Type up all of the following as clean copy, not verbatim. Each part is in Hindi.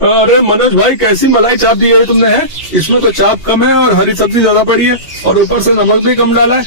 अरे मनोज भाई, कैसी मलाई चाप दी है तुमने? है इसमें तो चाप कम है और हरी सब्जी ज्यादा पड़ी है और ऊपर से नमक भी कम डाला है।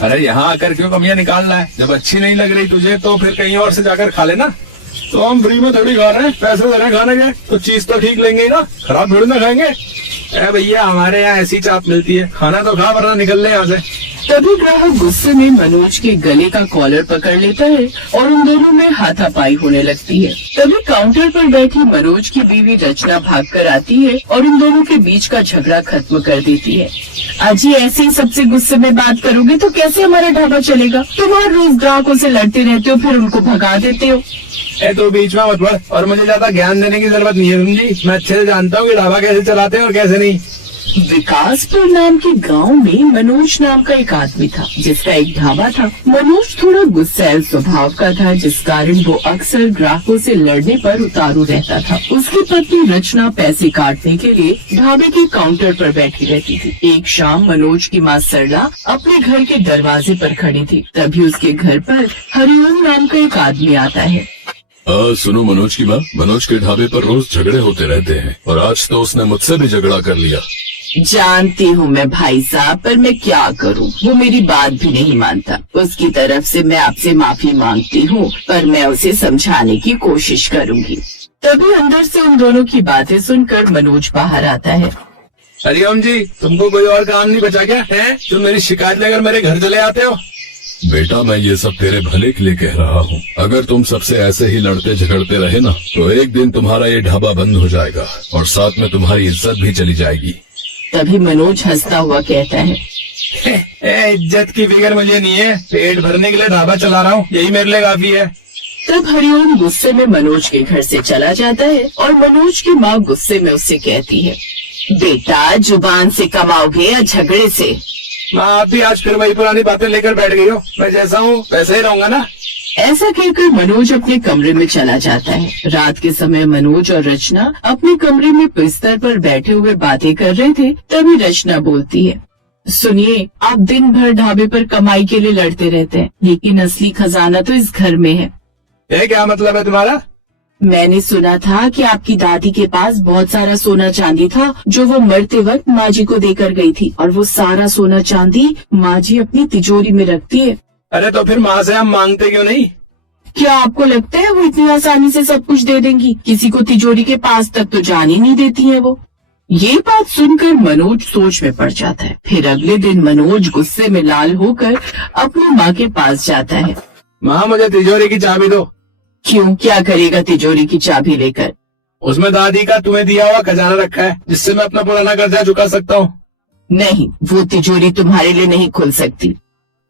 अरे यहाँ आकर क्यों कमियां निकालना है? जब अच्छी नहीं लग रही तुझे तो फिर कहीं और से जाकर खा लेना। तो हम फ्री में थोड़ी खा रहे हैं, पैसे दे रहे हैं खाने के, तो चीज तो ठीक लेंगे ही ना, खराब थोड़ी ना खाएंगे। अरे भैया, हमारे यहाँ ऐसी चाप मिलती है, खाना तो खा वरना निकल ले यहाँ से। तभी ग्राहक गुस्से में मनोज के गले का कॉलर पकड़ लेता है और उन दोनों में हाथापाई होने लगती है। तभी काउंटर पर बैठी मनोज की बीवी रचना भागकर आती है और उन दोनों के बीच का झगड़ा खत्म कर देती है। अजी, ऐसे ही सबसे गुस्से में बात करोगे तो कैसे हमारा ढाबा चलेगा? तुम हर रोज ग्राहकों से लड़ते रहते हो, फिर उनको भगा देते हो। तो बीच में मत बढ़ और मुझे ज्यादा ज्ञान देने की जरूरत नहीं है, समझी? मैं अच्छे से जानता हूँ कि ढाबा कैसे चलाते हैं और कैसे नहीं। विकासपुर नाम के गांव में मनोज नाम का एक आदमी था जिसका एक ढाबा था। मनोज थोड़ा गुस्सैल स्वभाव का था, जिस कारण वो अक्सर ग्राहकों से लड़ने पर उतारू रहता था। उसकी पत्नी रचना पैसे काटने के लिए ढाबे के काउंटर पर बैठी रहती थी। एक शाम मनोज की माँ सरला अपने घर के दरवाजे पर खड़ी थी। तभी उसके घर पर हरिओम नाम का एक आदमी आता है। सुनो मनोज की माँ, मनोज के ढाबे पर रोज झगड़े होते रहते हैं और आज तो उसने मुझसे भी झगड़ा कर लिया। जानती हूँ मैं भाई साहब, पर मैं क्या करूँ, वो मेरी बात भी नहीं मानता। उसकी तरफ से मैं आपसे माफी मांगती हूँ, पर मैं उसे समझाने की कोशिश करूँगी। तभी अंदर से उन दोनों की बातें सुनकर मनोज बाहर आता है। हरिओम जी, तुमको कोई और काम नहीं बचा क्या है? तुम मेरी शिकायत लेकर मेरे घर चले आते हो। बेटा, मैं ये सब तेरे भले के लिए कह रहा हूँ। अगर तुम सबसे ऐसे ही लड़ते झगड़ते रहे ना, तो एक दिन तुम्हारा ये ढाबा बंद हो जाएगा और साथ में तुम्हारी इज्जत भी चली जाएगी। तभी मनोज हंसता हुआ कहता है, इज्जत की फिक्र मुझे नहीं है, पेट भरने के लिए ढाबा चला रहा हूँ, यही मेरे लिए काफी है। तब हरिओम गुस्से में मनोज के घर से चला जाता है और मनोज की माँ गुस्से में उससे कहती है, बेटा, जुबान से कमाओगे या झगड़े से? माँ, आप भी आज फिर वही पुरानी बातें लेकर बैठ गई हो। मैं जैसा हूँ वैसे ही रहूंगा ना। ऐसा कहकर मनोज अपने कमरे में चला जाता है। रात के समय मनोज और रचना अपने कमरे में बिस्तर पर बैठे हुए बातें कर रहे थे। तभी रचना बोलती है, सुनिए, आप दिन भर ढाबे पर कमाई के लिए लड़ते रहते हैं, लेकिन असली खजाना तो इस घर में है। ये क्या मतलब है तुम्हारा? मैंने सुना था कि आपकी दादी के पास बहुत सारा सोना चांदी था जो वो मरते वक्त माँ जी को देकर गई थी, और वो सारा सोना चांदी माँ जी अपनी तिजोरी में रखती है। अरे तो फिर माँ से हम मांगते क्यों नहीं? क्या आपको लगता है वो इतनी आसानी से सब कुछ दे देंगी? किसी को तिजोरी के पास तक तो जाने नहीं देती है वो। ये बात सुनकर मनोज सोच में पड़ जाता है। फिर अगले दिन मनोज गुस्से में लाल होकर अपनी माँ के पास जाता है। माँ, मुझे तिजोरी की चाबी दो। क्यों, क्या करेगा तिजोरी की चाबी लेकर? उसमें दादी का तुम्हें दिया हुआ खजाना रखा है, जिससे मैं अपना पुराना कर्जा चुका सकता हूँ। नहीं, वो तिजोरी तुम्हारे लिए नहीं खुल सकती।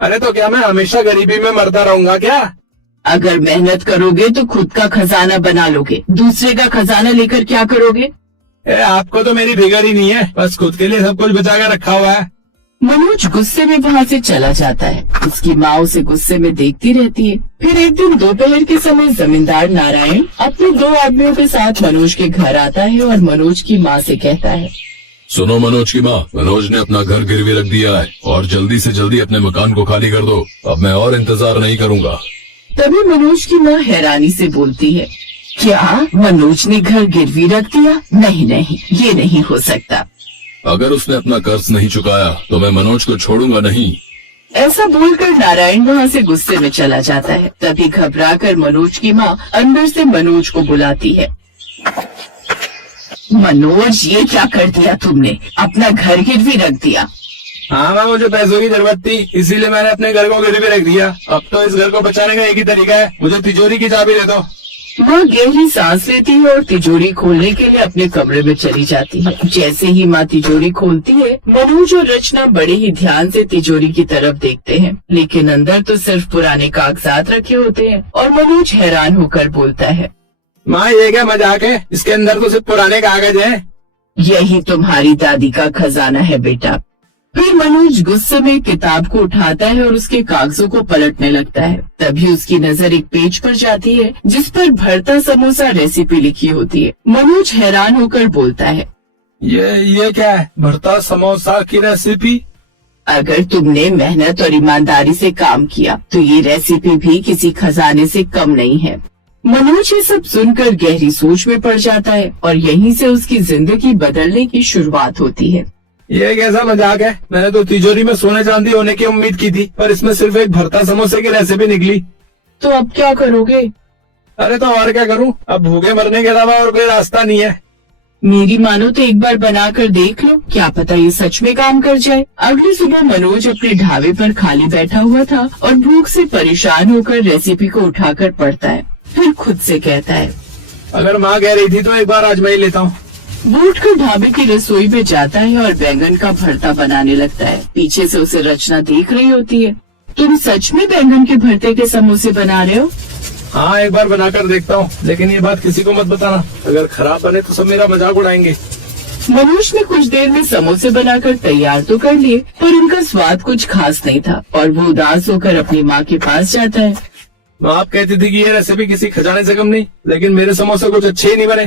अरे तो क्या मैं हमेशा गरीबी में मरता रहूंगा क्या? अगर मेहनत करोगे तो खुद का खजाना बना लोगे, दूसरे का खजाना लेकर क्या करोगे? आपको तो मेरी फिक्र ही नहीं है, बस खुद के लिए सब कुछ बचा के रखा हुआ है। मनोज गुस्से में वहाँ से चला जाता है। उसकी माँ उसे गुस्से में देखती रहती है। फिर एक दिन दोपहर के समय जमींदार नारायण अपने 2 आदमियों के साथ मनोज के घर आता है और मनोज की माँ से कहता है, सुनो मनोज की माँ, मनोज ने अपना घर गिरवी रख दिया है और जल्दी से जल्दी अपने मकान को खाली कर दो। अब मैं और इंतजार नहीं करूँगा। तभी मनोज की माँ हैरानी से बोलती है, क्या मनोज ने घर गिरवी रख दिया? नहीं नहीं, ये नहीं हो सकता। अगर उसने अपना कर्ज नहीं चुकाया तो मैं मनोज को छोड़ूंगा नहीं। ऐसा बोलकर नारायण वहाँ से गुस्से में चला जाता है। तभी घबराकर मनोज की माँ अंदर से मनोज को बुलाती है। मनोज, ये क्या कर दिया तुमने? अपना घर गिरवी रख दिया? हाँ माँ, मुझे पैसों की जरूरत थी, इसीलिए मैंने अपने घर को गिरवी रख दिया। अब तो इस घर को बचाने का एक ही तरीका है, मुझे तिजोरी की चाबी दे दो। माँ गहरी सांस लेती है और तिजोरी खोलने के लिए अपने कमरे में चली जाती है। जैसे ही माँ तिजोरी खोलती है, मनोज और रचना बड़े ही ध्यान से तिजोरी की तरफ देखते हैं, लेकिन अंदर तो सिर्फ पुराने कागजात रखे होते हैं। और मनोज हैरान होकर बोलता है, माँ, ये क्या मजाक है? इसके अंदर तो सिर्फ पुराने कागज हैं। यही तुम्हारी दादी का खजाना है बेटा। फिर मनोज गुस्से में किताब को उठाता है और उसके कागजों को पलटने लगता है। तभी उसकी नजर एक पेज पर जाती है जिस पर भरता समोसा रेसिपी लिखी होती है। मनोज हैरान होकर बोलता है, ये क्या है? भरता समोसा की रेसिपी? अगर तुमने मेहनत और ईमानदारी से काम किया तो ये रेसिपी भी किसी खजाने से कम नहीं है। मनोज ये सब सुनकर गहरी सोच में पड़ जाता है और यहीं से उसकी जिंदगी बदलने की शुरुआत होती है। ये कैसा मजाक है? मैंने तो तिजोरी में सोने चांदी होने की उम्मीद की थी, पर इसमें सिर्फ एक भरता समोसे की रेसिपी निकली। तो अब क्या करोगे? अरे तो और क्या करूं? अब भूखे मरने के अलावा और कोई रास्ता नहीं है। मेरी मानो तो एक बार बनाकर देख लो, क्या पता ये सच में काम कर जाए। अगली सुबह मनोज अपने ढाबे पर खाली बैठा हुआ था और भूख से परेशान होकर रेसिपी को उठाकर पढ़ता है। फिर खुद से कहता है, अगर माँ कह रही थी तो एक बार आज मैं ही लेता हूँ। वो उठकर ढाबे की रसोई में जाता है और बैंगन का भरता बनाने लगता है। पीछे से उसे रचना देख रही होती है। तुम सच में बैंगन के भरते के समोसे बना रहे हो? हाँ, एक बार बनाकर देखता हूँ, लेकिन ये बात किसी को मत बताना। अगर खराब बने तो सब मेरा मजाक उड़ाएंगे। मनोज ने कुछ देर में समोसे बनाकर तैयार तो कर लिए, पर उनका स्वाद कुछ खास नहीं था और वो उदास होकर अपनी माँ के पास जाता है। माँ, आप कहती थी कि ये रेसिपी किसी खजाने से कम नहीं, लेकिन मेरे समोसे कुछ अच्छे ही नहीं बने।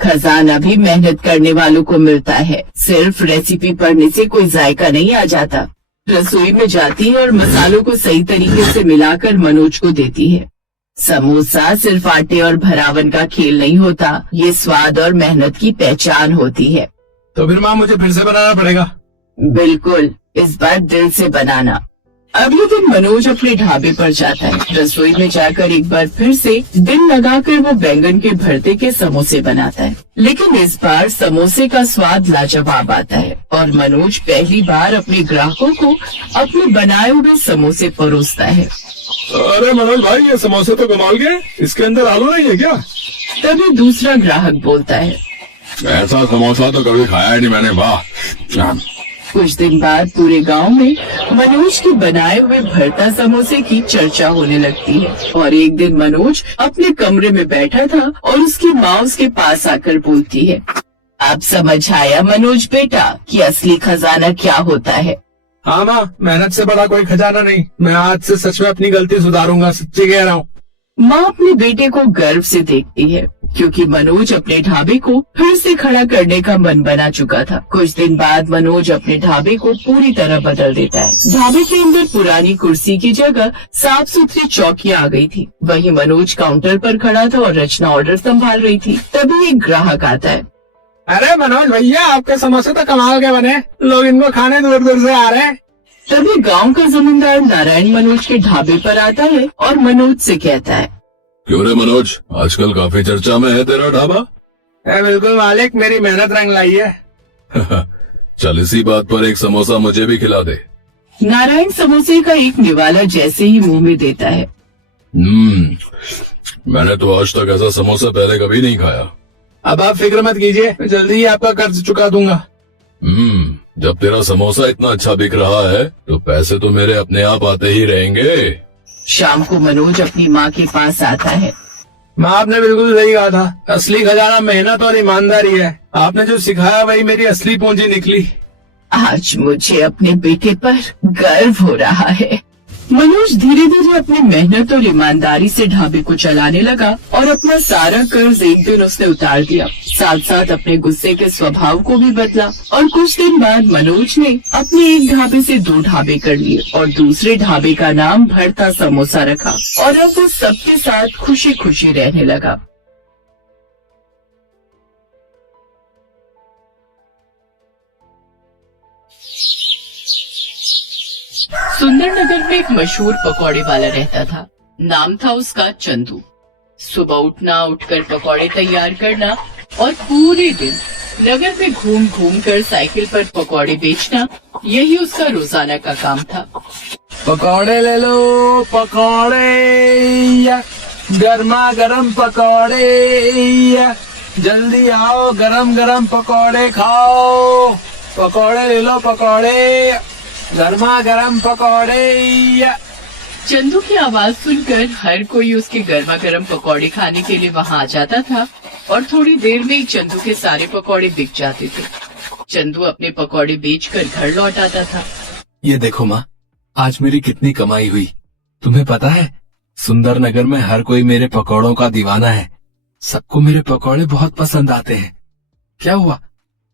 खजाना भी मेहनत करने वालों को मिलता है, सिर्फ रेसिपी पढ़ने से कोई जायका नहीं आ जाता। रसोई में जाती है और मसालों को सही तरीके से मिलाकर मनोज को देती है। समोसा सिर्फ आटे और भरावन का खेल नहीं होता, ये स्वाद और मेहनत की पहचान होती है। तो फिर माँ, मुझे फिर से बनाना पड़ेगा। बिल्कुल, इस बार दिल से बनाना। अगले दिन मनोज अपने ढाबे पर जाता है। रसोई में जाकर एक बार फिर से दिल लगाकर वो बैंगन के भरते के समोसे बनाता है, लेकिन इस बार समोसे का स्वाद लाजवाब आता है और मनोज पहली बार अपने ग्राहकों को अपने बनाए हुए समोसे परोसता है। अरे मनोज भाई, ये समोसे तो कमाल के, इसके अंदर आलू नहीं है क्या? तभी दूसरा ग्राहक बोलता है, ऐसा समोसा तो कभी खाया ही नहीं मैंने, वाह। कुछ दिन बाद पूरे गांव में मनोज के बनाए हुए भरता समोसे की चर्चा होने लगती है और एक दिन मनोज अपने कमरे में बैठा था और उसकी माँ उसके पास आकर बोलती है, अब समझ आया मनोज बेटा कि असली खजाना क्या होता है। हाँ माँ, मेहनत से बड़ा कोई खजाना नहीं। मैं आज से सच में अपनी गलती सुधारूंगा, सच्ची कह रहा हूँ। माँ अपने बेटे को गर्व से देखती है क्योंकि मनोज अपने ढाबे को फिर से खड़ा करने का मन बना चुका था। कुछ दिन बाद मनोज अपने ढाबे को पूरी तरह बदल देता है। ढाबे के अंदर पुरानी कुर्सी की जगह साफ सुथरी चौकियां आ गई थी। वहीं मनोज काउंटर पर खड़ा था और रचना ऑर्डर संभाल रही थी। तभी एक ग्राहक आता है। अरे मनोज भैया, आपके समोसे तो कमाल के बने, लोग इनको खाने दूर दूर से आ रहे हैं। तभी गांव का जमींदार नारायण मनोज के ढाबे पर आता है और मनोज से कहता है, क्यों रे मनोज, आजकल काफी चर्चा में है तेरा ढाबा। बिल्कुल मालिक, मेरी मेहनत रंग लाई है। चल इसी बात पर एक समोसा मुझे भी खिला दे। नारायण समोसे का एक निवाला जैसे ही मुंह में देता है। मैंने तो आज तक ऐसा समोसा पहले कभी नहीं खाया। अब आप फिक्र मत कीजिए, मैं जल्दी ही आपका कर्ज चुका दूंगा। जब तेरा समोसा इतना अच्छा बिक रहा है तो पैसे तो मेरे अपने आप आते ही रहेंगे। शाम को मनोज अपनी माँ के पास आता है। माँ, आपने बिल्कुल सही कहा था, असली खजाना मेहनत और ईमानदारी है। आपने जो सिखाया वही मेरी असली पूंजी निकली। आज मुझे अपने बेटे पर गर्व हो रहा है। मनोज धीरे धीरे अपनी मेहनत और ईमानदारी से ढाबे को चलाने लगा और अपना सारा कर्ज एक दिन उसने उतार दिया। साथ साथ अपने गुस्से के स्वभाव को भी बदला और कुछ दिन बाद मनोज ने अपने एक ढाबे से 2 ढाबे कर लिए और दूसरे ढाबे का नाम भरता समोसा रखा और अब वो सबके साथ खुशी खुशी रहने लगा। सुंदरनगर में एक मशहूर पकौड़े वाला रहता था। नाम था उसका चंदू। सुबह उठना, उठकर पकौड़े तैयार करना और पूरे दिन नगर में घूम घूम कर साइकिल पर पकौड़े बेचना, यही उसका रोजाना का काम था। पकौड़े ले लो, पकौड़े, गर्मा गरम पकौड़े, जल्दी आओ, गरम गरम पकौड़े खाओ। पकौड़े ले लो, पकौड़े, गर्मा गरम पकौड़े। चंदू की आवाज सुनकर हर कोई उसके गर्मा गर्म पकौड़े खाने के लिए वहाँ आ जाता था और थोड़ी देर में ही चंदू के सारे पकौड़े बिक जाते थे। चंदू अपने पकौड़े बेचकर घर लौट आता था। ये देखो माँ, आज मेरी कितनी कमाई हुई। तुम्हें पता है, सुंदरनगर में हर कोई मेरे पकौड़ों का दीवाना है। सबको मेरे पकौड़े बहुत पसंद आते हैं। क्या हुआ,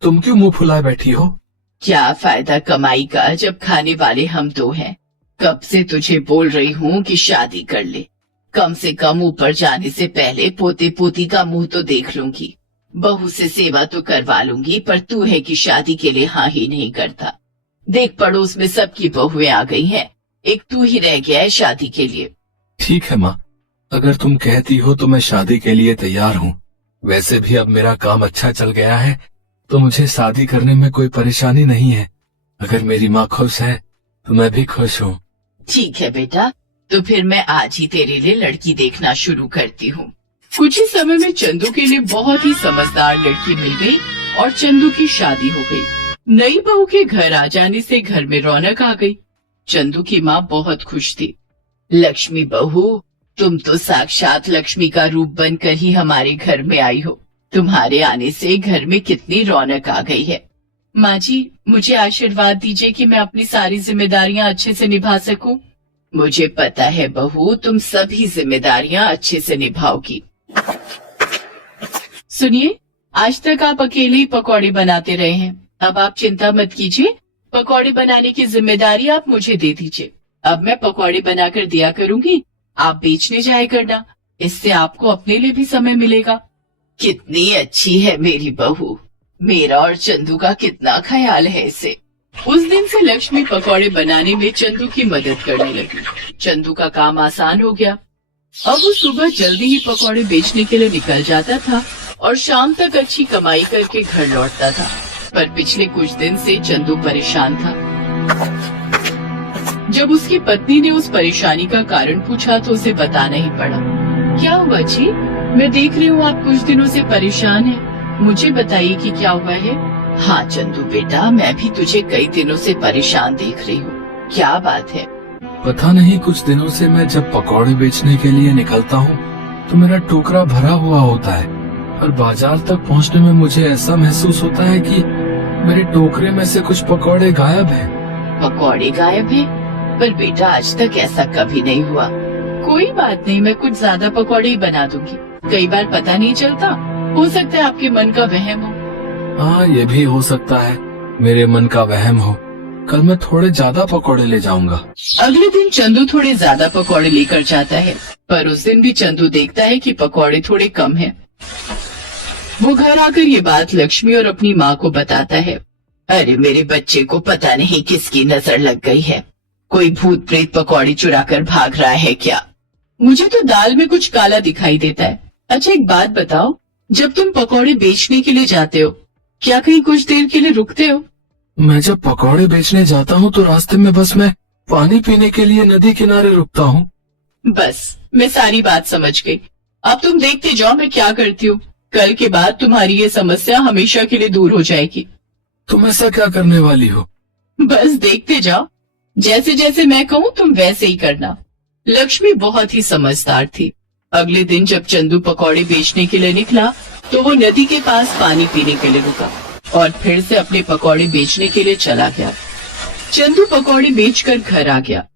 तुम क्यों मुंह फुलाए बैठी हो? क्या फायदा कमाई का जब खाने वाले हम 2 हैं। कब से तुझे बोल रही हूँ कि शादी कर ले। कम से कम ऊपर जाने से पहले पोते पोती का मुंह तो देख लूंगी। बहू से सेवा तो करवा लूंगी, पर तू है कि शादी के लिए हाँ ही नहीं करता। देख पड़ोस में सबकी बहुएं आ गई हैं, एक तू ही रह गया है शादी के लिए। ठीक है माँ, अगर तुम कहती हो तो मैं शादी के लिए तैयार हूँ। वैसे भी अब मेरा काम अच्छा चल गया है तो मुझे शादी करने में कोई परेशानी नहीं है। अगर मेरी माँ खुश है तो मैं भी खुश हूँ। ठीक है बेटा, तो फिर मैं आज ही तेरे लिए लड़की देखना शुरू करती हूँ। कुछ ही समय में चंदू के लिए बहुत ही समझदार लड़की मिल गई और चंदू की शादी हो गई। नई बहू के घर आ जाने से घर में रौनक आ गई। चंदू की माँ बहुत खुश थी। लक्ष्मी बहू, तुम तो साक्षात लक्ष्मी का रूप बनकर ही हमारे घर में आई हो। तुम्हारे आने से घर में कितनी रौनक आ गई है। माँ जी, मुझे आशीर्वाद दीजिए कि मैं अपनी सारी जिम्मेदारियाँ अच्छे से निभा सकूं। मुझे पता है बहू, तुम सभी जिम्मेदारियाँ अच्छे से निभाओगी। सुनिए, आज तक आप अकेले ही पकौड़े बनाते रहे हैं। अब आप चिंता मत कीजिए, पकौड़े बनाने की जिम्मेदारी आप मुझे दे दीजिए। अब मैं पकौड़े बनाकर दिया करूंगी, आप बेचने जाया करना। इससे आपको अपने लिए भी समय मिलेगा। कितनी अच्छी है मेरी बहू, मेरा और चंदू का कितना ख्याल है इसे। उस दिन से लक्ष्मी पकौड़े बनाने में चंदू की मदद करने लगी। चंदू का काम आसान हो गया। अब वो सुबह जल्दी ही पकौड़े बेचने के लिए निकल जाता था और शाम तक अच्छी कमाई करके घर लौटता था। पर पिछले कुछ दिन से चंदू परेशान था। जब उसकी पत्नी ने उस परेशानी का कारण पूछा तो उसे बताना ही पड़ा। क्या हुआ जी? मैं देख रही हूँ आप कुछ दिनों से परेशान हैं। मुझे बताइए कि क्या हुआ है। हाँ चंदू बेटा, मैं भी तुझे कई दिनों से परेशान देख रही हूँ। क्या बात है? पता नहीं, कुछ दिनों से मैं जब पकौड़े बेचने के लिए निकलता हूँ तो मेरा टोकरा भरा हुआ होता है, और बाजार तक पहुँचने में मुझे ऐसा महसूस होता है कि मेरे टोकरे में से कुछ पकौड़े गायब हैं। पकौड़े गायब हैं? पर बेटा, आज तक ऐसा कभी नहीं हुआ। कोई बात नहीं, मैं कुछ ज्यादा पकौड़े ही बना दूंगी। कई बार पता नहीं चलता, हो सकता है आपके मन का वहम हो। हाँ, ये भी हो सकता है मेरे मन का वहम हो। कल मैं थोड़े ज्यादा पकौड़े ले जाऊंगा। अगले दिन चंदू थोड़े ज्यादा पकौड़े लेकर जाता है, पर उस दिन भी चंदू देखता है कि पकौड़े थोड़े कम हैं। वो घर आकर ये बात लक्ष्मी और अपनी माँ को बताता है। अरे मेरे बच्चे को पता नहीं किसकी नजर लग गई है। कोई भूत प्रेत पकौड़े चुरा कर भाग रहा है क्या? मुझे तो दाल में कुछ काला दिखाई देता है। अच्छा एक बात बताओ, जब तुम पकौड़े बेचने के लिए जाते हो, क्या कहीं कुछ देर के लिए रुकते हो? मैं जब पकौड़े बेचने जाता हूँ तो रास्ते में बस मैं पानी पीने के लिए नदी किनारे रुकता हूँ। बस, मैं सारी बात समझ गई। अब तुम देखते जाओ मैं क्या करती हूँ। कल के बाद तुम्हारी ये समस्या हमेशा के लिए दूर हो जाएगी। तुम ऐसा क्या करने वाली हो? बस देखते जाओ, जैसे जैसे मैं कहूँ तुम वैसे ही करना। लक्ष्मी बहुत ही समझदार थी। अगले दिन जब चंदू पकौड़े बेचने के लिए निकला तो वो नदी के पास पानी पीने के लिए रुका और फिर से अपने पकौड़े बेचने के लिए चला गया। चंदू पकौड़े बेचकर घर आ गया।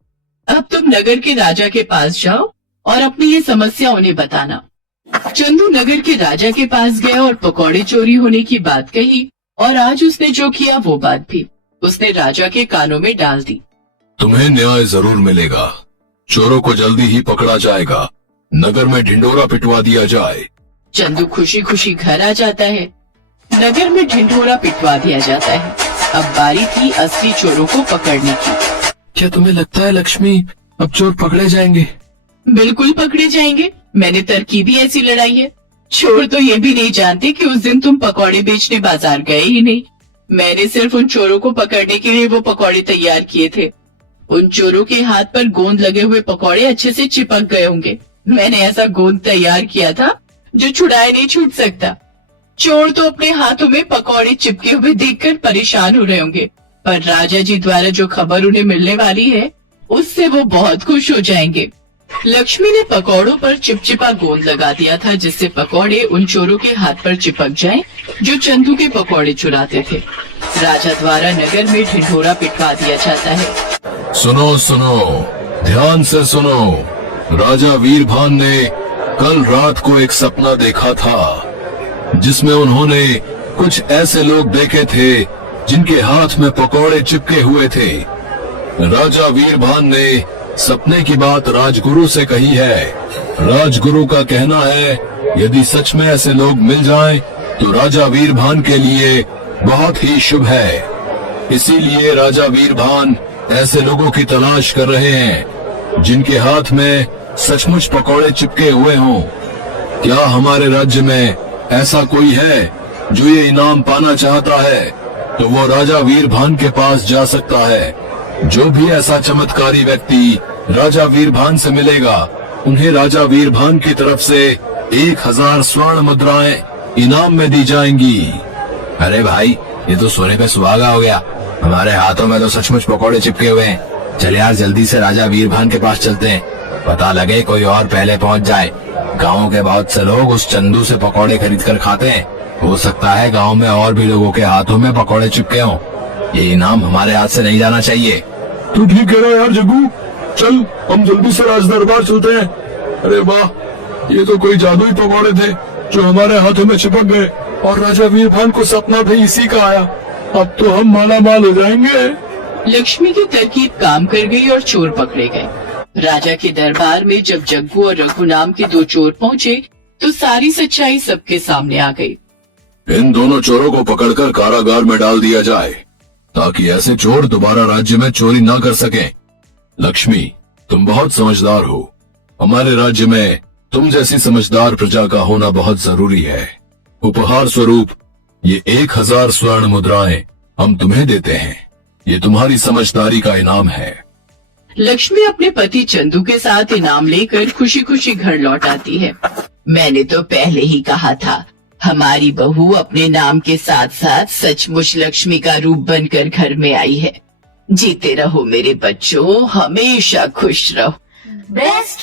अब तुम नगर के राजा के पास जाओ और अपनी ये समस्या उन्हें बताना। चंदू नगर के राजा के पास गया और पकौड़े चोरी होने की बात कही, और आज उसने जो किया वो बात भी उसने राजा के कानों में डाल दी। तुम्हें न्याय जरूर मिलेगा। चोरों को जल्दी ही पकड़ा जाएगा। नगर में ढिंडोरा पिटवा दिया जाए। चंदू खुशी खुशी घर आ जाता है। नगर में ढिंढोरा पिटवा दिया जाता है। अब बारी थी असली चोरों को पकड़ने की। क्या तुम्हें लगता है लक्ष्मी, अब चोर पकड़े जाएंगे? बिल्कुल पकड़े जाएंगे। मैंने तरकीब ही ऐसी लड़ाई है। चोर तो ये भी नहीं जानते कि उस दिन तुम पकौड़े बेचने बाजार गए ही नहीं। मैंने सिर्फ उन चोरों को पकड़ने के लिए वो पकौड़े तैयार किए थे। उन चोरों के हाथ पर गोंद लगे हुए पकौड़े अच्छे से चिपक गए होंगे। मैंने ऐसा गोंद तैयार किया था जो छुड़ाए नहीं छूट सकता। चोर तो अपने हाथों में पकौड़े चिपके हुए देखकर परेशान हो रहे होंगे, पर राजा जी द्वारा जो खबर उन्हें मिलने वाली है उससे वो बहुत खुश हो जाएंगे। लक्ष्मी ने पकौड़ों पर चिपचिपा गोंद लगा दिया था जिससे पकौड़े उन चोरों के हाथ पर चिपक जाएं जो चंदू के पकौड़े चुराते थे। राजा द्वारा नगर में ढिंढोरा पिटवा दिया जाता है। सुनो सुनो, ध्यान से सुनो। राजा वीरभान ने कल रात को एक सपना देखा था जिसमें उन्होंने कुछ ऐसे लोग देखे थे जिनके हाथ में पकौड़े चिपके हुए थे। राजा वीरभान ने सपने की बात राजगुरु से कही है। राजगुरु का कहना है यदि सच में ऐसे लोग मिल जाएं, तो राजा वीरभान के लिए बहुत ही शुभ है। इसीलिए राजा वीरभान ऐसे लोगों की तलाश कर रहे हैं जिनके हाथ में सचमुच पकौड़े चिपके हुए हों। क्या हमारे राज्य में ऐसा कोई है जो ये इनाम पाना चाहता है, तो वो राजा वीरभान के पास जा सकता है। जो भी ऐसा चमत्कारी व्यक्ति राजा वीरभान से मिलेगा, उन्हें राजा वीरभान की तरफ से 1000 स्वर्ण मुद्राएं इनाम में दी जाएंगी। अरे भाई, ये तो सोने पे सुहागा हो गया। हमारे हाथों में तो सचमुच पकौड़े चिपके हुए हैं। चल यार, जल्दी से राजा वीरभान के पास चलते हैं। पता लगे कोई और पहले पहुंच जाए। गांव के बहुत से लोग उस चंदू से पकौड़े खरीद कर खाते हैं। हो सकता है गांव में और भी लोगों के हाथों में पकौड़े चिपके हों। ये इनाम हमारे हाथ से नहीं जाना चाहिए। तू ठीक कह रहा है यार जग्गू, चल हम जल्दी से राज दरबार चलते हैं। अरे वाह, ये तो कोई जादुई पकौड़े थे जो हमारे हाथों में चिपक गए, और राजा वीरभान को सपना भी इसी का आया। अब तो हम माला माल हो जाएंगे। लक्ष्मी की तरकीब काम कर गई और चोर पकड़े गए। राजा के दरबार में जब जग्गू और रघु नाम के 2 चोर पहुँचे तो सारी सच्चाई सबके सामने आ गई। इन दोनों चोरों को पकड़कर कारागार में डाल दिया जाए, ताकि ऐसे चोर दोबारा राज्य में चोरी न कर सकें। लक्ष्मी, तुम बहुत समझदार हो। हमारे राज्य में तुम जैसी समझदार प्रजा का होना बहुत जरूरी है। उपहार स्वरूप ये 1000 स्वर्ण मुद्राएं हम तुम्हें देते हैं। ये तुम्हारी समझदारी का इनाम है। लक्ष्मी अपने पति चंदू के साथ इनाम लेकर खुशी खुशी घर लौट आती है। मैंने तो पहले ही कहा था, हमारी बहू अपने नाम के साथ साथ सचमुच लक्ष्मी का रूप बनकर घर में आई है। जीते रहो मेरे बच्चों, हमेशा खुश रहो। बेस्ट